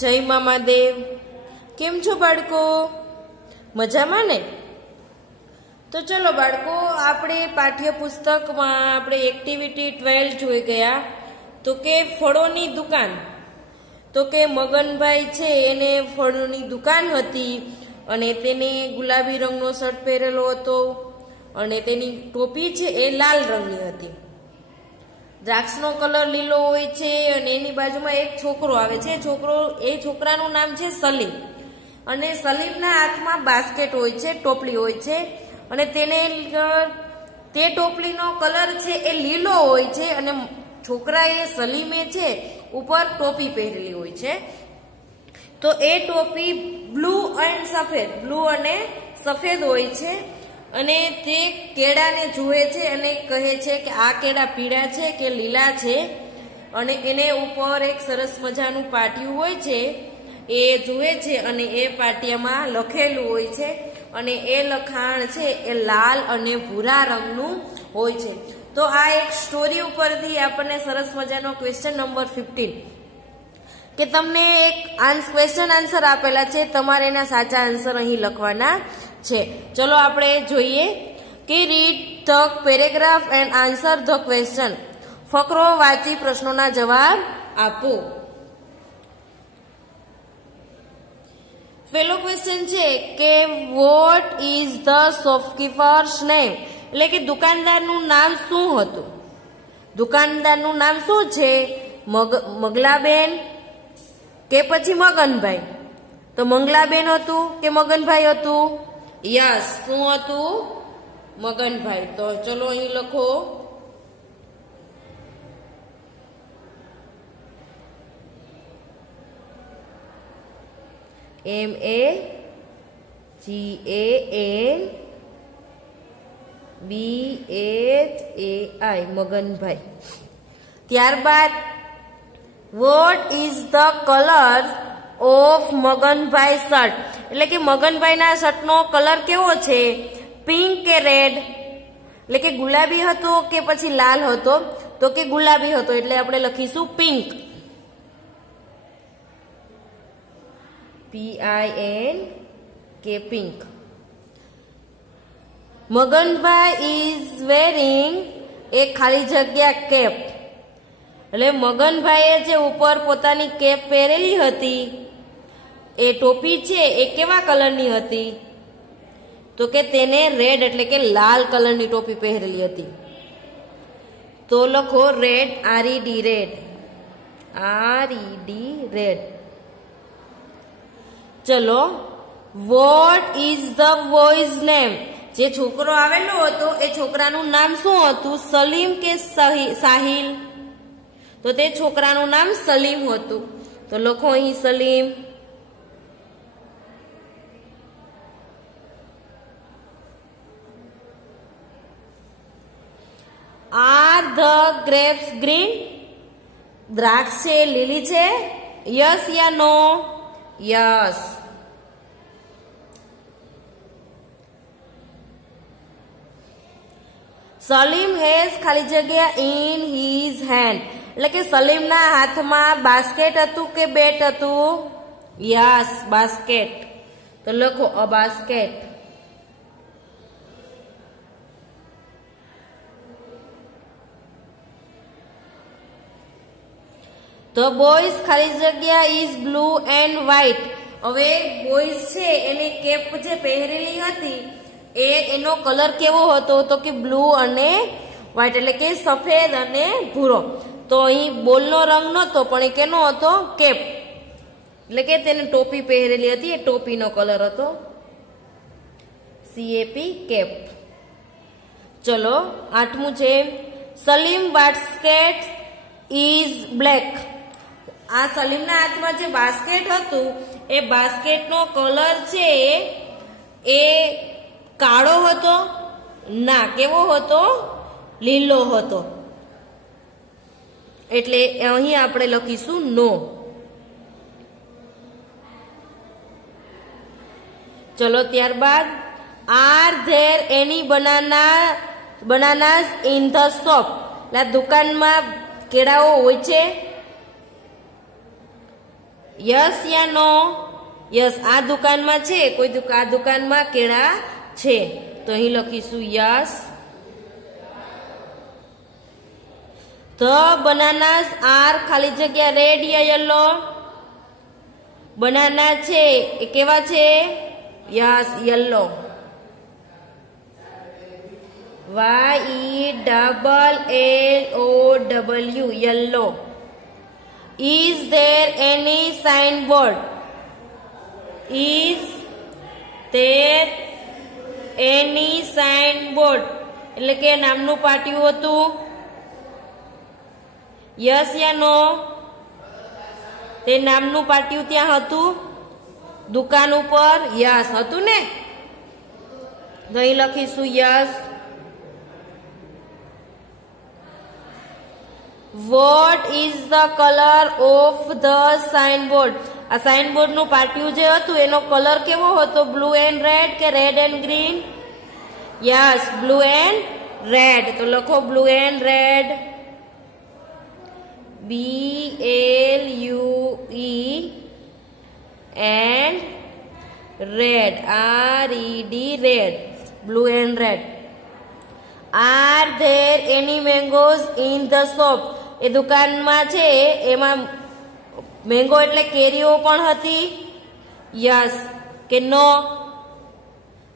જય મામાદેવ. કેમ છો બાળકો? મજામાં ને? તો ચલો બાળકો, આપણે પાઠ્યપુસ્તકમાં આપણે એક્ટિવિટી 12 જોઈ ગયા. તો કે ફળોની દુકાન. તો કે મગનભાઈ છે એને ફળોની દુકાન હતી અને તેને ગુલાબી રંગનો શર્ટ પહેરેલો હતો અને તેની ટોપી છે એ લાલ રંગની હતી. દ્રાક્ષનો કલર લીલો હોય છે અને એની બાજુમાં એક છોકરો આવે છે. છોકરાનું નામ છે સલીમ અને સલીમના હાથમાં બાસ્કેટ હોય છે, ટોપલી હોય છે અને તે ટોપલીનો કલર છે એ લીલો હોય છે અને છોકરાએ સલીમે છે ઉપર ટોપી પહેરેલી હોય છે. તો એ ટોપી બ્લુ અને સફેદ હોય છે અને તે કેળાને જુએ છે અને કહે છે કે આ કેળા પીળા છે કે લીલા છે અને એને ઉપર એક સરસ મજાનું પાટિયું હોય છે એ જુએ છે અને એ પાટિયામાં લખેલું હોય છે અને એ લખાણ છે એ લાલ અને ભૂરા રંગનું હોય છે. તો આ એક સ્ટોરી ઉપરથી આપણને સરસ મજાનો ક્વેશ્ચન નંબર 15 કે તમને એક ક્વેશ્ચન આન્સર આપેલા છે, તમારે એના સાચા આન્સર અહીં લખવાના છે. ચલો આપણે જોઈએ કે read the paragraph and answer the question. ફકરો વાંચી પ્રશ્નોના જવાબ આપો. પહેલો ક્વેશ્ચન છે કે what is the shopkeeper's name, એટલે કે દુકાનદારનું નામ શું હતું? દુકાનદારનું નામ શું છે? મગલાબેન કે પછી મગનભાઈ? તો મંગલાબેન હતું કે મગનભાઈ હતું? યસ, શું હતું? મગનભાઈ. તો ચલો અહીં લખો MAGANBHAI મગનભાઈ. ત્યારબાદ vote is the colour of Maganbhai shirt, એટલે કે મગનભાઈના શર્ટનો કલર કેવો છે? પિંક કે રેડ? એટલે કે ગુલાબી હતો કે પછી લાલ હતો? તો કે ગુલાબી હતો, એટલે આપણે લખીશું pink. PINK pink. Maganbhai is wearing એક ખાલી જગ્યા કેપ, એટલે મગનભાઈએ જે ઉપર પોતાની કેપ પહેરેલી હતી એ ટોપી છે એ કેવા કલરની હતી? તો કે તેને રેડ એટલે કે લાલ કલરની ટોપી પહેરેલી હતી. તો લખો રેડ, RED રેડ, રેડ. ચલો, vote is the boys name, જે છોકરો આવેલો હતો એ છોકરાનું નામ શું હતું? સલીમ કે સાહિલ? તો તે છોકરાનું નામ સલીમ હતું. તો લખો અહીં Salim. Are the grapes green, દ્રાક્ષ છે લીલી છે? Yes ya no? Yes. Salim has ખાલી જગ્યા ઇન હિઝ હેન્ડ, એટલે કે સલીમના હાથમાં બાસ્કેટ હતું કે બેટ હતું? Yes, basket. તો લખો અ બાસ્કેટ. તો બોયઝ ખાલી જગ્યા ઇઝ બ્લુ એન્ડ વ્હાઇટ. હવે બોયઝ છે એને કેપ જે પહેરેલી હતી એનો કલર કેવો હતો? તો કે બ્લુ અને વ્હાઇટ, એટલે કે સફેદ અને ભૂરો. તો અહીં બોલનો રંગ નહોતો પણ એ કેનો હતો? કેપ, એટલે કે તેને ટોપી પહેરેલી હતી એ ટોપીનો કલર હતો. CAP cap. ચલો, 8મું છે સલીમ બાસ્કેટ ઇઝ બ્લેક. આ સલીમના હાથમાં જે બાસ્કેટ હતું એ બાસ્કેટનો કલર છે એ કાળો હતો? ના, કેવો હતો? લીલો હતો. એટલે અહીં આપણે લખીશું નો. ચલો, ત્યારબાદ are there any બનાનાસ in the shop, એટલે દુકાનમાં કેળાઓ હોય છે? Yes ya no? યસ, આ દુકાનમાં છે, આ દુકાનમાં કેળા છે, તો અહીં લખીશું યસ. The bananas are ખાલી જગ્યા રેડ યા યલો? બનાના છે એ કેવા છે? Yes, yellow. YELLOW, yellow. Is there any signboard? Is there any signboard? એટલે કે નામનું પાટિયું હતું. યસ યા નો? તે નામનું પાટિયું ત્યાં હતું દુકાન ઉપર? યસ હતું ને, તો અહીં લખીશું yes. What is the color of the signboard? આ સાઇનબોર્ડ નું પાટિયું જે હતું એનો કલર કેવો હતો? બ્લુ એન્ડ રેડ કે red and green? Yes, blue and red. તો લખો blue and red. BLUE and red, RED, red, blue and red. Are there any mangoes in the shop? એ દુકાનમાં છે એમાં મેંગો એટલે કેરીઓ પણ હતી? યસ કે નો?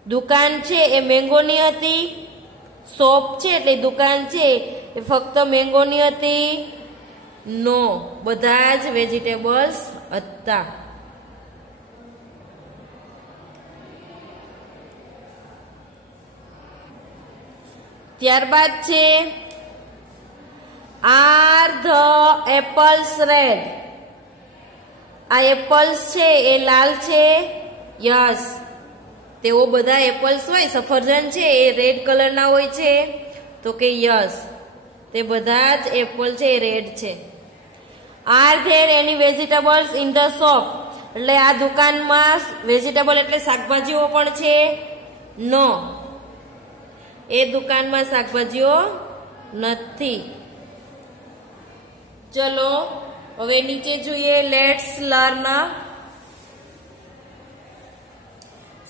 દુકાન છે એ મેંગોની હતી? શોપ છે એટલે દુકાન છે એ ફક્ત મેંગોની હતી? નો, બધા જ વેજીટેબલ્સ હતા. ત્યારબાદ છે આર ધ એપલ્સ રેડ? આ એપલ્સ છે એ લાલ છે? યસ, તેઓ બધા એપલ્સ હોય, સફરજન છે એ રેડ કલરના હોય છે? તો કે યસ, તે બધા જ એપલ છે એ રેડ છે. Are there any vegetables in the shop? એટલે આ દુકાનમાં વેજીટેબલ એટલે શાકભાજીઓ પણ છે? નો, એ દુકાનમાં શાકભાજીઓ નથી. ચલો હવે નીચે જોઈએ. Let's learn.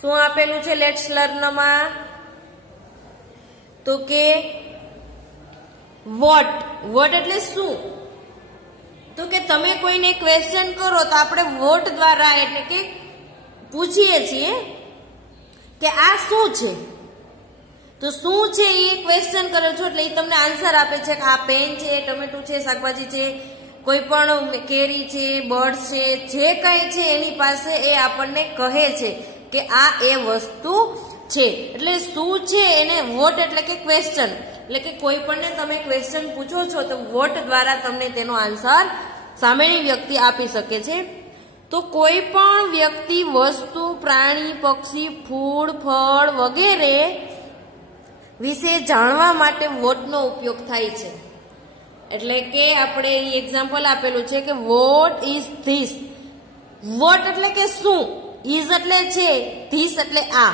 શું આપેલું છે લેટ્સ લર્નમાં? તો કે વોટ. વોટ એટલે શું? તો કે તમે કોઈને ક્વેશ્ચન કરો તો આપણે વોટ દ્વારા એટલે કે પૂછીએ છીએ કે આ શું છે. તો શું છે એ ક્વેશ્ચન કરો છો એટલે એ તમને આન્સર આપે છે કે આ પેન છે, ટમેટું છે, શાકભાજી છે, કોઈ પણ કેરી છે, બર્ડ છે, જે કંઈ છે એની પાસે એ આપણને કહે છે કે આ એ વસ્તુ છે. એટલે શું છે એને વોટ એટલે કે ક્વેશ્ચન. એટલે કે કોઈ પણને તમે ક્વેશ્ચન પૂછો છો તો વોટ દ્વારા તમને તેનો આન્સર સામેની વ્યક્તિ આપી શકે છે. તો કોઈ પણ વ્યક્તિ, વસ્તુ, પ્રાણી, પક્ષી, ફૂલ, ફળ વગેરે વિશે જાણવા માટે વોટનો ઉપયોગ થાય છે. એટલે કે આપણે અહીં એક્ઝામ્પલ આપેલું છે કે વોટ ઇઝ ધીસ? વોટ એટલે કે શું, ઇઝ એટલે છે, ધીસ એટલે આ.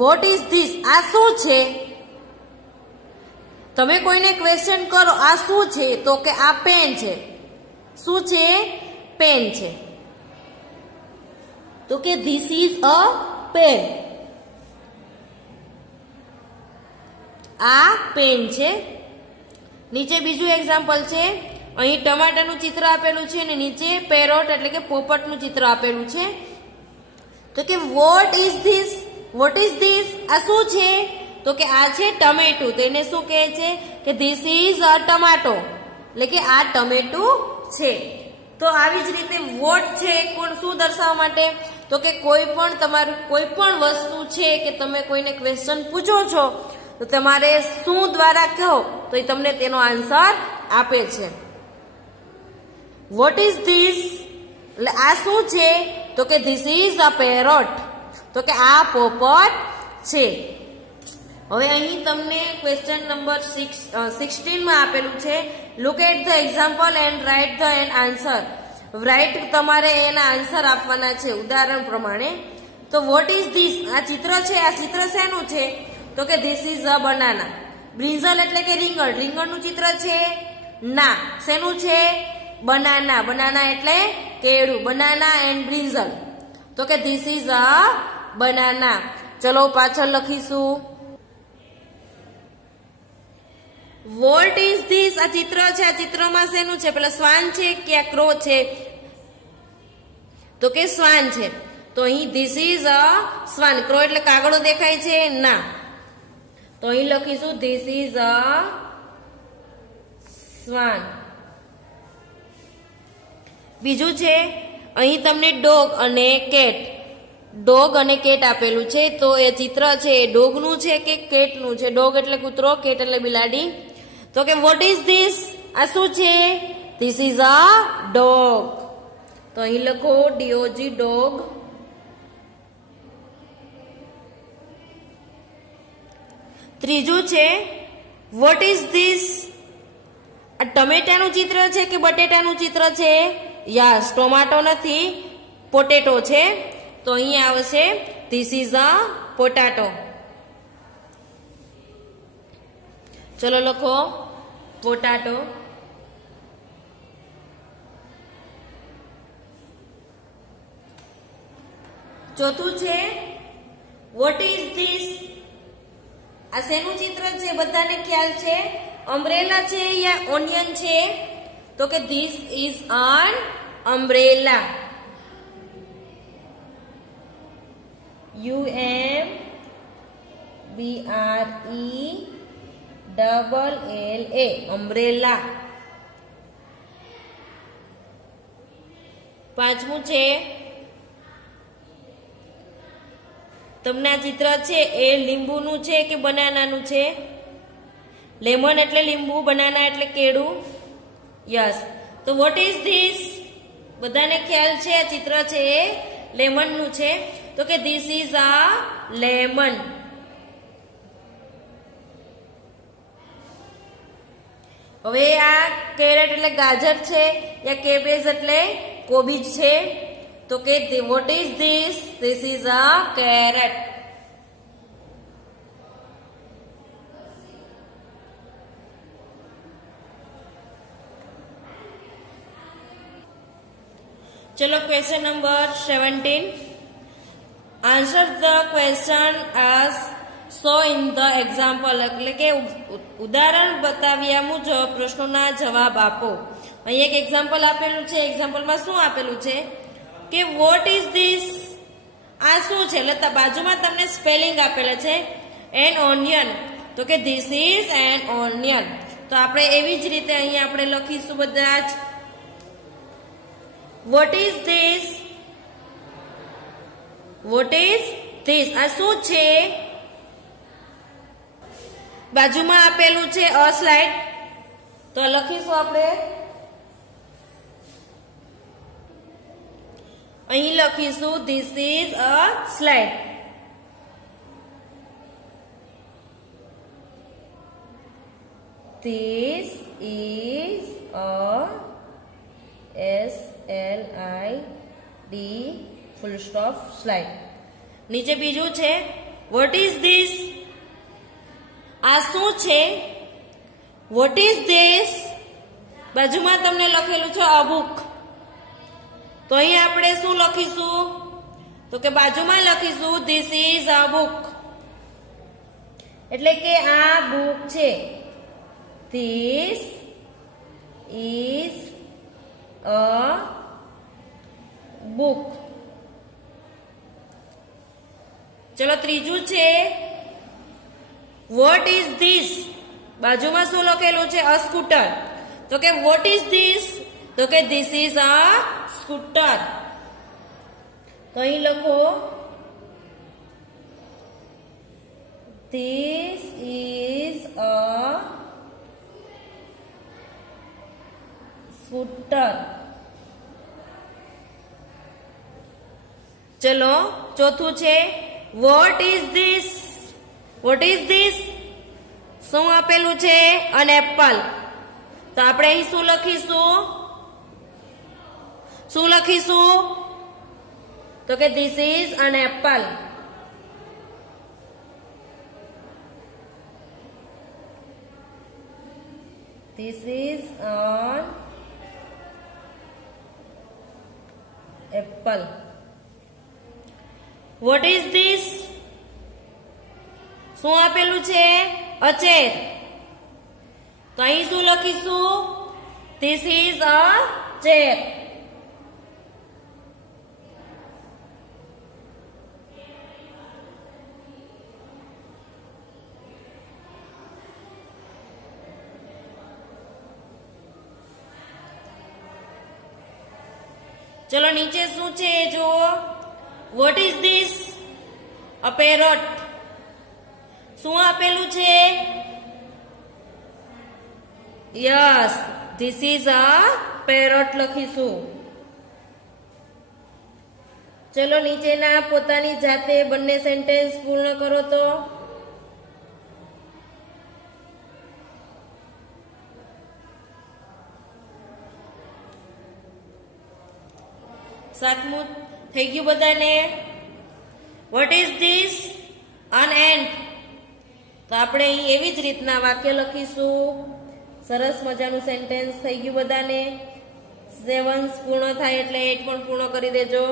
Vote is this? આ શું છે? તમે કોઈને ક્વેશ્ચન કરો આ શું છે? તો કે આ પેન છે. શું છે? પેન છે. તો કે ધીસ ઇઝ અ પેન. આ પેન છે. નીચે બીજું એક્ઝામ્પલ છે. અહીં ટમાટાનું ચિત્ર આપેલું છે અને નીચે પેરોટ એટલે કે પોપટનું ચિત્ર આપેલું છે. તો કે what is this? Vote is this? આ શું છે? તો કે આ છે ટમેટું. તો એને શું કહે છે કે ધીસ ઇઝ અ ટમાટો, એટલે કે આ ટમેટું છે. તો આવી જ રીતે વોટ છે કોણ શું દર્શાવવા માટે? તો કે કોઈ પણ તમારું કોઈ પણ વસ્તુ છે કે તમે કોઈને ક્વેશ્ચન પૂછો છો તો તમારે શું દ્વારા કહો તો એ તમને તેનો આન્સર આપે છે. Vote is this? એટલે આ શું છે? તો કે ધીસ ઇઝ અ પેરોટ, તો કે આ પોપટ છે. હવે અહીં તમને ક્વેશ્ચન નંબર 16 માં આપેલું છે. Look at the example and write the an answer. Write તમારે એના આન્સર આપવાના છે ઉદાહરણ પ્રમાણે. તો વોટ ઇઝ ધીસ? આ ચિત્ર છે. આ ચિત્ર શેનું છે? તો કે this is a banana. Brinjal એટલે કે રીંગણ. રીંગણનું ચિત્ર છે? ના. શેનું છે? બનાના, બનાના એટલે કેળું, બનાના એન્ડ બ્રિંજલ. તો કે ધીસ ઇઝ અ બનાના. ચલો પાછળ લખીશું. Vote is this? આ ચિત્ર છે, આ ચિત્રમાં શેનું છે? પેલા શ્વાન છે કે આ ક્રો છે? તો કે શ્વાન છે. તો અહીં ધીસ ઇઝ અ શ્વાન. ક્રો એટલે કાગડો દેખાય છે? ના. તો અહીં લખીશું ધીસ ઇઝ અ શ્વાન. બીજું છે અહીં તમને ડોગ અને કેટ, ડોગ અને કેટ આપેલું છે. તો એ ચિત્ર છે એ ડોગનું છે કે કેટનું છે? ડોગ એટલે કૂતરો, કેટ એટલે બિલાડી. તો કે વોટ ઇઝ ધીસ? આ શું છે? This is a dog. તો અહીં લખો DOG ડોગ. ત્રીજું છે વોટ ઇઝ ધીસ? આ ટમેટાનું ચિત્ર છે કે બટેટાનું ચિત્ર છે? યસ, ટોમેટો નથી, પોટેટો છે. તો અહીં આવશે ધીસ ઇઝ અ પોટાટો. ચલો લખો પોટાટો. ચોથું છે વોટ ઇઝ ધીસ? આ શેનું ચિત્ર છે? બધાને ખ્યાલ છે? અમ્બ્રેલા છે યા ઓનિયન છે? તો કે this is an umbrella. UMBRELLA umbrella. પાંચમું છે તમને આ ચિત્ર છે એ લીંબુનું છે કે બનાનાનું છે? લેમન એટલે લીંબુ, બનાના એટલે કેળું. યસ. તો વોટ ઇઝ ધીસ? બધાને ખ્યાલ છે આ ચિત્ર છે એ લેમનનું છે. તો કે ધીસ ઇઝ અ લેમન. હવે આ કેરેટ એટલે ગાજર છે યા કેબેજ એટલે કોબીજ છે? તો કે what is this? This is a carrot. ચલો question number 17. Answer the question as shown in the example. એટલે કે ઉદાહરણ બતાવ્યા મુજબ પ્રશ્નોના જવાબ આપો. અહીં એક એક્ઝામ્પલ આપેલું છે. એક્ઝામ્પલમાં શું આપેલું છે કે વોટ ઇઝ ધીસ? આ શું છે? એટલે બાજુમાં તમને સ્પેલિંગ આપેલા છે એન ઓનિયન. તો કે ધીસ ઇઝ એન ઓનિયન. તો આપણે એવી જ રીતે અહીં આપણે લખીશું બધા જ. Vote is this? Vote is this? આ શું છે? બાજુમાં આપેલું છે અ સ્લાઇડ. તો લખીશું આપણે અહીં લખીશું this is a slide. This is a SLID full stop slide. નીચે બીજું છે વોટ ઇઝ ધીસ? આ શું છે? Vote is this? બાજુમાં તમને લખેલું છે અ બુક. તો અહીં આપણે શું લખીશું? તો કે બાજુમાં લખીશું ધીસ ઇઝ અ બુક. એટલે કે આ બુક છે. This is a book. ચલો ત્રીજું છે વોટ ઇઝ ધીસ? બાજુમાં શું લખેલું છે? અ સ્કૂટર. તો કે વોટ ઇઝ ધીસ? તો કે ધીસ ઇઝ અ સ્કૂટર. તો અહીં લખો ધીસ ઇઝ અ સ્કૂટર. ચલો ચોથું છે vote is this? Vote is this? શું આપેલું છે? An apple. તો આપણે અહીં શું લખીશું? શું લખીશું? તો કે this is an apple. This is an apple. Vote is this? શું આપેલું છે? અચેર. તો અહીં શું લખીશું? This is a chair. ચલો નીચે શું છે એ જુઓ. Vote is this? A parrot. શું આપેલું છે? Yes, this is a parrot લખીશું. ચલો નીચેના પોતાની જાતે બંને સેન્ટેન્સ પૂર્ણ કરો તો. સાતમું થઈ ગયું બધાને? What is this? An ant. તો આપણે અહીં એવી જ રીતના વાક્ય લખીશું. સરસ મજાનું સેન્ટેન્સ થઈ ગયું બધાને? 7 પૂર્ણ થાય એટલે 8 પણ પૂર્ણ કરી દેજો.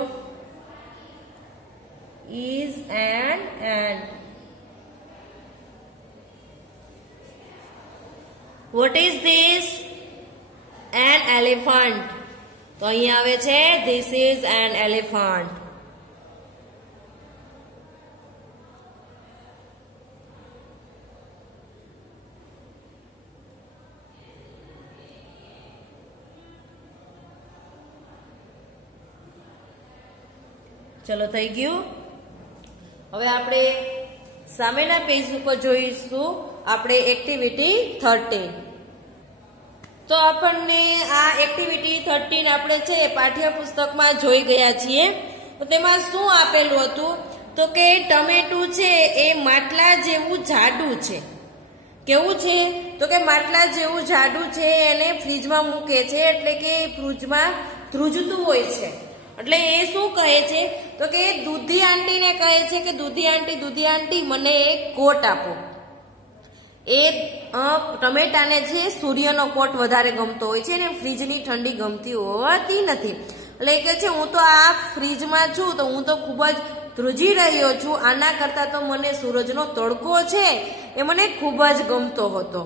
Is an ant. Vote is this? An elephant. તો અહીં આવે છે ધીસ ઇઝ એન એલિફન્ટ. ચલો થઈ ગયું. હવે આપણે સામેના પેજ ઉપર જોઈશું આપણે એક્ટિવિટી 13. તો આપણને આ એક્ટિવિટી 13 આપણે છે પાઠ્યપુસ્તકમાં જોઈ ગયા છીએ. તો તેમાં શું આપેલું હતું? તો કે ટમેટું છે એ માટલા જેવું જાડું છે. કેવું છે? તો કે માટલા જેવું જાડું છે. એને ફ્રીજમાં મૂકે છે એટલે કે ફ્રીજમાં ધ્રુજતું હોય છે. એટલે એ શું કહે છે? તો કે દૂધી આંટીને કહે છે કે દૂધી આંટી મને એક કોટ આપો. એ ટમેટાને છે સૂર્યનો કોટ વધારે ગમતો હોય છે ને ફ્રીજની ઠંડી ગમતી હોતી નથી. એટલે કે છે હું તો આ ફ્રીજમાં છું તો હું તો ખૂબ જ ધ્રુજી રહ્યો છું. આના કરતા તો મને સૂરજનો તડકો છે એ મને ખૂબ જ ગમતો હતો.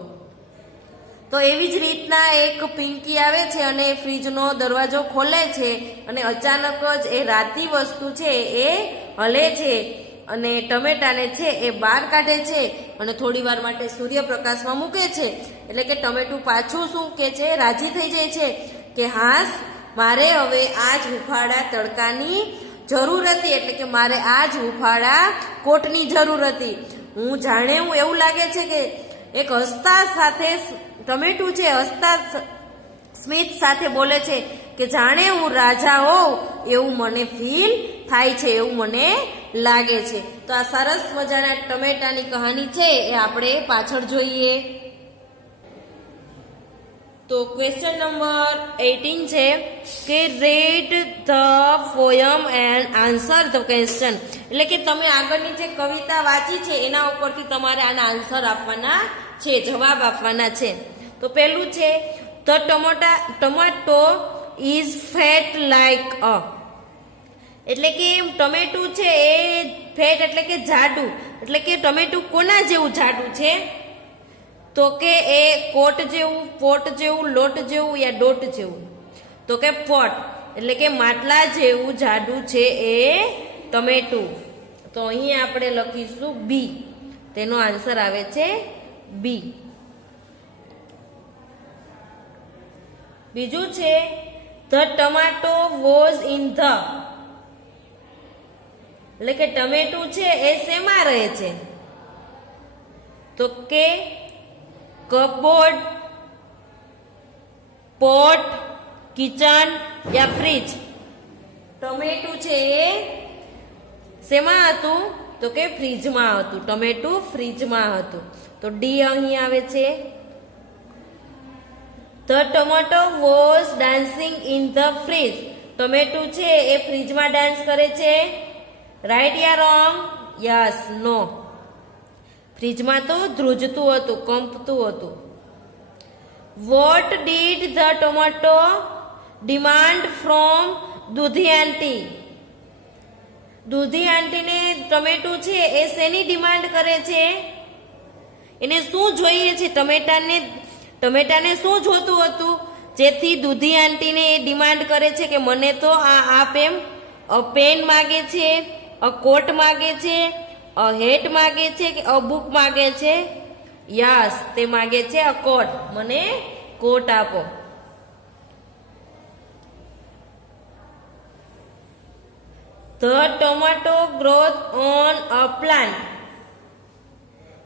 તો એવી જ રીતના એક પિંકી આવે છે અને ફ્રીજનો દરવાજો ખોલે છે અને અચાનક જ એ રાતી વસ્તુ છે એ હલે છે અને ટમેટાને છે એ બહાર કાઢે છે અને થોડી વાર માટે સૂર્યપ્રકાશમાં મૂકે છે. એટલે કે ટમેટું પાછું શું કે છે? રાજી થઈ જાય છે કે હાસ, મારે હવે આ જ હુંફાળા તડકાની જરૂર હતી. એટલે કે મારે આ જ હુંફાળા કોટની જરૂર હતી. હું જાણે હું એવું લાગે છે કે એક હસતા સાથે ટમેટું છે હસતા સ્મિત સાથે બોલે છે કે જાણે હું રાજા હોઉં એવું મને ફીલ થાય છે, એવું મને લાગે છે. તો આ સરસ મજાના ટમેટાની કહાની છે એ આપણે પાછળ જોઈએ. તો ક્વેશ્ચન નંબર 18 છે કે read the poem and answer the question. એટલે કે તમે આગળની જે કવિતા વાંચી છે એના ઉપરથી તમારે આના આન્સર આપવાના છે, જવાબ આપવાના છે. તો પહેલું છે the tomato is fat like અ. એટલે કે ટમેટું છે એ ફેટ એટલે કે જાડું. એટલે કે ટમેટું કોના જેવું જાડું છે? તો કે એ કોટ જેવું, પોટ જેવું, લોટ જેવું યા ડોટ જેવું? તો કે પોટ. એટલે કે માટલા જેવું જાડું છે એ ટમેટું. તો અહીં આપણે લખીશું બી. તેનો આન્સર આવે છે બી. બીજું છે ધ ટમાટો વોઝ ઇન ધ. એટલે કે ટમેટું છે એ શેમાં રહે છે? તો કે કપબોર્ડ, પોટ, કિચન યા ફ્રીજ. ટમેટું છે એ શેમાં હતું? તો કે ફ્રીજમાં હતું. ટમેટું ફ્રીજમાં હતું. તો ડી અહીં આવે છે. The tomato was dancing in the fridge. ટમેટું છે એ ફ્રીજમાં ડાન્સ કરે છે. રાઈટ યા રોંગ? Yes, no. ફ્રીજમાં તો ધ્રુજતું હતું, કંપતું હતું. What did the tomato demand from Dudhi aunty. દૂધી આંટીને ટમેટું છે એ શેની ડિમાન્ડ કરે છે? એને શું જોઈએ છે? ટમેટાને શું જોતું હતું જેથી દૂધી આંટીને એ ડિમાન્ડ કરે છે કે મને તો આ આપ એમ પેન માગે છે, કોટ માગે છે, હેટ માગે છે કે બુક માગે છે? યસ, તે માગે છે કોટ. મને કોટ આપો. The tomato growth on a plant.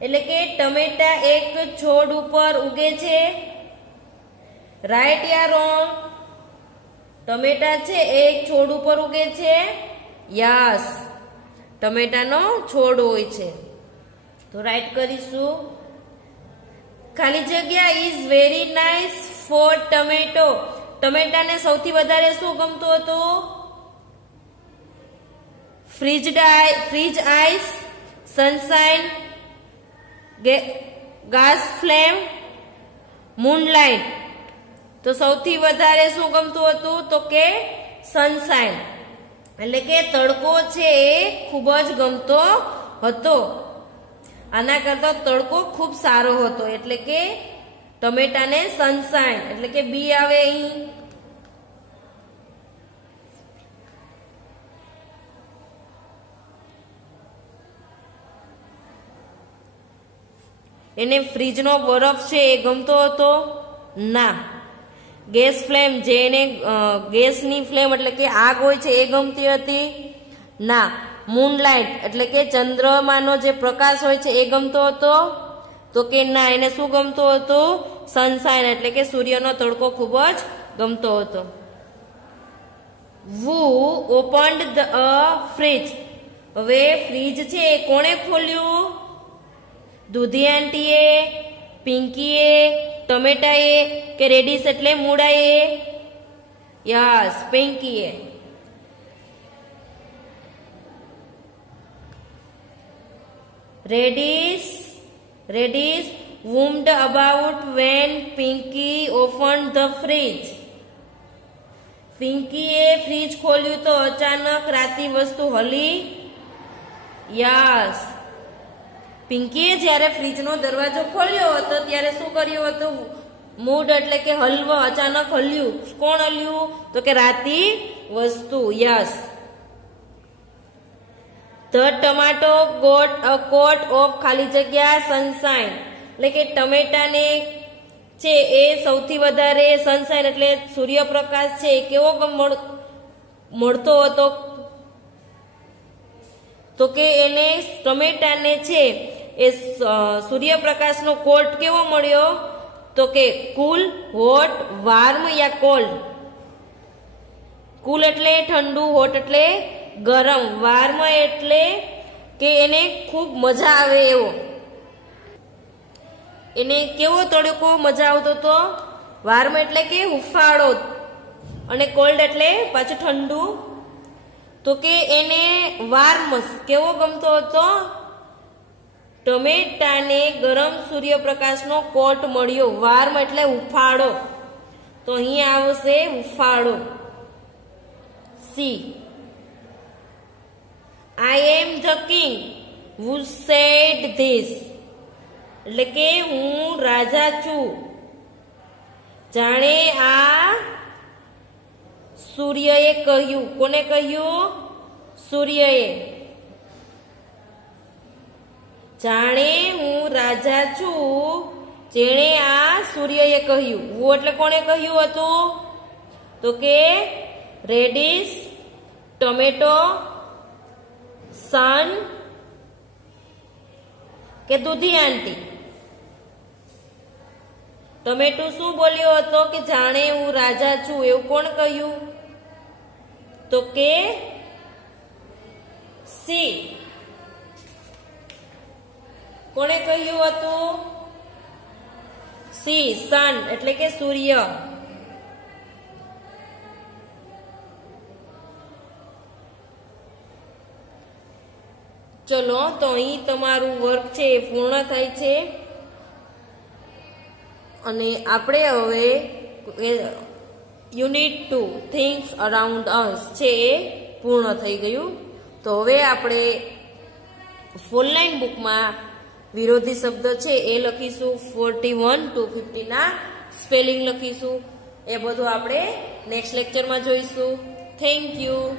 એટલે કે ટમેટા એક છોડ ઉપર ઉગે છે. રાઈટ યા રોંગ? ટમેટા છે એક છોડ ઉપર ઉગે છે. યસ, ટમેટાનો છોડ હોય છે. તો રાઈટ કરીશું. ખાલી જગ્યા is very nice for tomato. ટમેટાને સૌથી વધારે શું ગમતું હતું? Fridge ice, sunshine, gas flame, moonlight. તો સૌથી વધારે શું ગમતું હતું? તો કે સનશાઇન. એટલે કે તડકો છે એ ખૂબ જ ગમતો હતો. આના કરતા તડકો ખૂબ સારો હતો એટલે કે ટમેટાને સનશાઇન એટલે કે બી આવે અહીં. એને ફ્રીજનો બરફ છે એ ગમતો હતો? ના. ગેસ ફ્લેમ, જે એને ગેસની ફ્લેમ એટલે કે આગ હોય છે એ ગમતી હતી? ના. મૂનલાઇટ એટલે કે ચંદ્રમાનો જે પ્રકાશ હોય છે એ ગમતો હતો? તો કે ના. એને શું ગમતો હતો? સનશાઇન એટલે કે સૂર્યનો તડકો ખૂબ જ ગમતો હતો. Who opened the fridge? હવે ફ્રીજ છે એ કોણે ખોલ્યું? દૂધી આંટીએ, પિંકીએ, ટમેટાએ કે રેડિશ એટલે મૂળાએ? યસ, પિંકીએ. Radish wondered about when Pinky opened the fridge. પિંકીએ ફ્રીજ ખોલ્યું તો અચાનક રાતી વસ્તુ હલી? યસ. પિંકીએ જ્યારે ફ્રીજનો દરવાજો ખોલ્યો હતો ત્યારે શું કર્યું હતું? મૂડ એટલે કે હલવો, અચાનક હલ્યું. કોણ હલ્યું? તો કે રાતી વસ્તુ. Yes. The tomato got a coat of ખાલી જગ્યા સનશાઇન. એટલે કે ટમેટાને છે એ સૌથી વધારે સનશાઇન એટલે સૂર્યપ્રકાશ છે કેવો મળતો હતો? તો કે એને ટમેટાને છે એ સૂર્યપ્રકાશનો કોટ કેવો મળ્યો? તો કે કુલ, હોટ, વાર્મ યા કોલ્ડ? કુલ એટલે ઠંડુ, હોટ એટલે ગરમ, વાર્મ એટલે કે એને ખૂબ મજા આવે એવો. એને કેવો તડકો મજા આવતો હતો? વાર્મ એટલે કે હુંફાળો, અને કોલ્ડ એટલે પાછું ઠંડુ. તો કે એને વાર્મ કેવો ગમતો હતો? ટમેટાને ગરમ સૂર્યપ્રકાશનો કોટ મળ્યો. વાર્મ એટલે હુંફાળો, તો અહીં આવશે હુંફાળો. C. I am the king who said this. એટલે કે હું રાજા છું. જાણે આ સૂર્યએ કહ્યું. કોને કહ્યું? સૂર્યએ. જાણે હું રાજા છું, જેણે આ સૂર્યએ કહ્યું. હું એટલે કોણે કહ્યું હતું? તો કે રેડિશ, ટમેટો, સન કે દૂધી આંટી? ટમેટું શું બોલ્યો હતો કે જાણે હું રાજા છું, એવું કોણ કહ્યું? તો કે સી. કોણે કહ્યું હતું? સી, સન એટલે કે સૂર્ય. ચલો, તો અહીં તમારું વર્ક છે એ પૂર્ણ થાય છે. અને આપણે હવે યુનિટ 2 થિંગ્સ અરાઉન્ડ અસ છે એ પૂર્ણ થઈ ગયું. તો હવે આપણે ફૂલ લાઈન બુકમાં વિરોધી શબ્દ છે એ લખીશું. 41 to 50 ના સ્પેલિંગ લખીશું. એ બધું આપણે નેક્સ્ટ લેક્ચરમાં જોઈશું. Thank you.